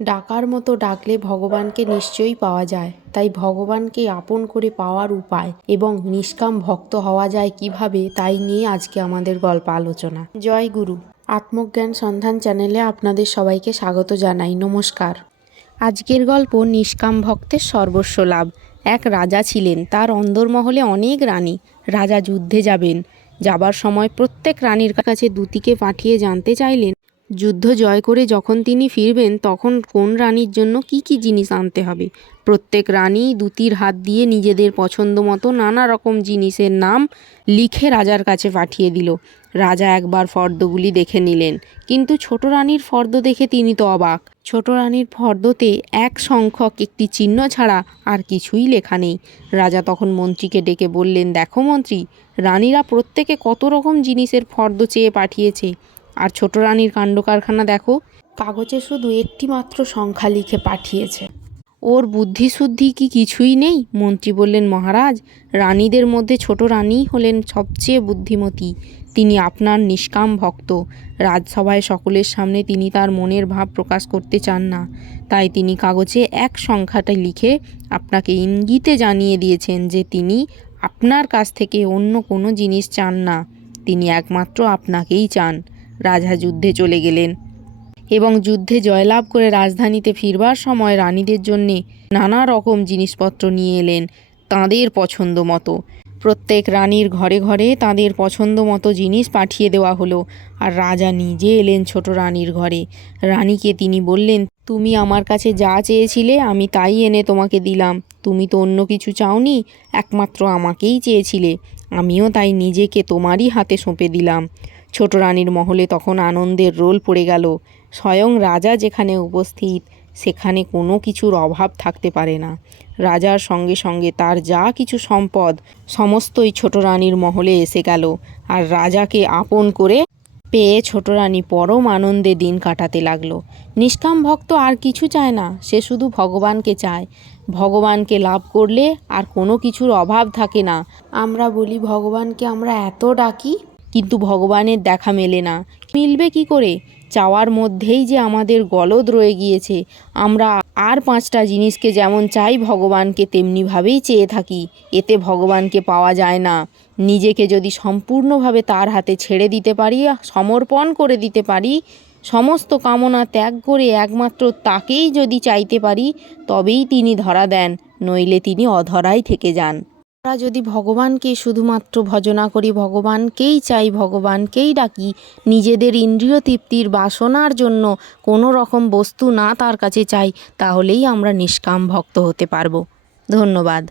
ডাকার মতো ডাকলে ভগবানকে নিশ্চয়ই পাওয়া যায়। তাই ভগবানকে আপন করে পাওয়ার উপায় এবং নিষ্কাম ভক্ত হওয়া যায় কীভাবে, তাই নিয়ে আজকে আমাদের গল্প আলোচনা। জয় গুরু। আত্মজ্ঞান সন্ধান চ্যানেলে আপনাদের সবাইকে স্বাগত জানাই। নমস্কার। আজকের গল্প নিষ্কাম ভক্তের সর্বস্ব লাভ। এক রাজা ছিলেন। তার অন্দরমহলে অনেক রানী। রাজা যুদ্ধে যাবেন। যাবার সময় প্রত্যেক রানীর কাছে দুতিকে পাঠিয়ে জানতে চাইলেন যুদ্ধ জয় করে যখন তিনি ফিরবেন, তখন কোন রানীর জন্য কি কি জিনিস আনতে হবে? প্রত্যেক রানী দুতির হাত দিয়ে নিজেদের পছন্দ মতো নানা রকম জিনিসের নাম লিখে রাজার কাছে পাঠিয়ে দিল। রাজা একবার ফর্দগুলি দেখে নিলেন, কিন্তু ছোট রানীর ফর্দ দেখে তিনি তো অবাক। ছোট রানীর ফর্দতে এক সংখ্যক একটি চিহ্ন ছাড়া আর কিছুই লেখা নেই। রাজা তখন মন্ত্রীকে ডেকে বললেন, দেখো মন্ত্রী, রানীরা প্রত্যেকে কত রকম জিনিসের ফর্দ চেয়ে পাঠিয়েছে। আর ছোট রানীর কাণ্ড কারখানা দেখো। কাগজে শুধু একটি মাত্র সংখ্যা লিখে পাঠিয়েছে। ওর বুদ্ধি শুদ্ধি কি কিছুই নেই? মন্ত্রী বললেন, মহারাজ, রানীদের মধ্যে ছোট রানীই হলেন সবচেয়ে বুদ্ধিমতী। তিনি আপনার নিষ্কাম ভক্ত। রাজসভায় সকলের সামনে তিনি তার মনের ভাব প্রকাশ করতে চান না। তাই তিনি কাগজে এক সংখ্যাটা লিখে আপনাকে ইঙ্গিতে জানিয়ে দিয়েছেন যে তিনি আপনার কাছ থেকে অন্য কোনো জিনিস চান না। তিনি একমাত্র আপনাকেই চান। রাজা যুদ্ধে চলে গেলেন এবং যুদ্ধে জয়লাভ করে রাজধানীতে ফিরবার সময় রানীদের জন্যে নানা রকম জিনিসপত্র নিয়ে এলেন তাঁদের পছন্দ মতো। প্রত্যেক রানীর ঘরে ঘরে তাদের পছন্দ মতো জিনিস পাঠিয়ে দেওয়া হলো আর রাজা নিজে এলেন ছোট রানীর ঘরে। রানীকে তিনি বললেন, তুমি আমার কাছে যা চেয়েছিলে আমি তাই এনে তোমাকে দিলাম। তুমি তো অন্য কিছু চাওনি, একমাত্র আমাকেই চেয়েছিলে। আমিও তাই নিজেকে তোমারই হাতে সঁপে দিলাম। ছোট রানীর মহলে তখন আনন্দের রোল পড়ে গেল। স্বয়ং রাজা যেখানে উপস্থিত, সেখানে কোনো কিছুর অভাব থাকতে পারে না। রাজার সঙ্গে সঙ্গে তার যা কিছু সম্পদ, সমস্তই ছোট রানীর মহলে এসে গেল আর রাজাকে আপন করে পেয়ে ছোট রানী পরম আনন্দে দিন কাটাতে লাগল। নিষ্কাম ভক্ত আর কিছু চায় না, সে শুধু ভগবানকে চায়। ভগবানকে লাভ করলে আর কোনো কিছুর অভাব থাকে না। আমরা বলি, ভগবানকে আমরা এত ডাকি কিন্তু ভগবানের দেখা মেলে না। মিলবে কি করে? চাওয়ার মধ্যেই যে আমাদের গলদ রয়ে গিয়েছে। আমরা আর পাঁচটা জিনিসকে যেমন চাই ভগবানকে, তেমনিভাবেই চেয়ে থাকি। এতে ভগবানকে পাওয়া যায় না। নিজেকে যদি সম্পূর্ণভাবে তার হাতে ছেড়ে দিতে পারি, সমর্পণ করে দিতে পারি, সমস্ত কামনা ত্যাগ করে একমাত্র তাকেই যদি চাইতে পারি, তবেই তিনি ধরা দেন, নইলে তিনি অধরাই থেকে যান। আমরা যদি ভগবানকে শুধুমাত্র ভজনা করি, ভগবানকেই চাই, ভগবানকেই ডাকি, নিজেদের ইন্দ্রিয় তৃপ্তির বাসনার জন্য কোনো রকম বস্তু না তার কাছে চাই, তাহলেই আমরা নিষ্কাম ভক্ত হতে পারব। ধন্যবাদ।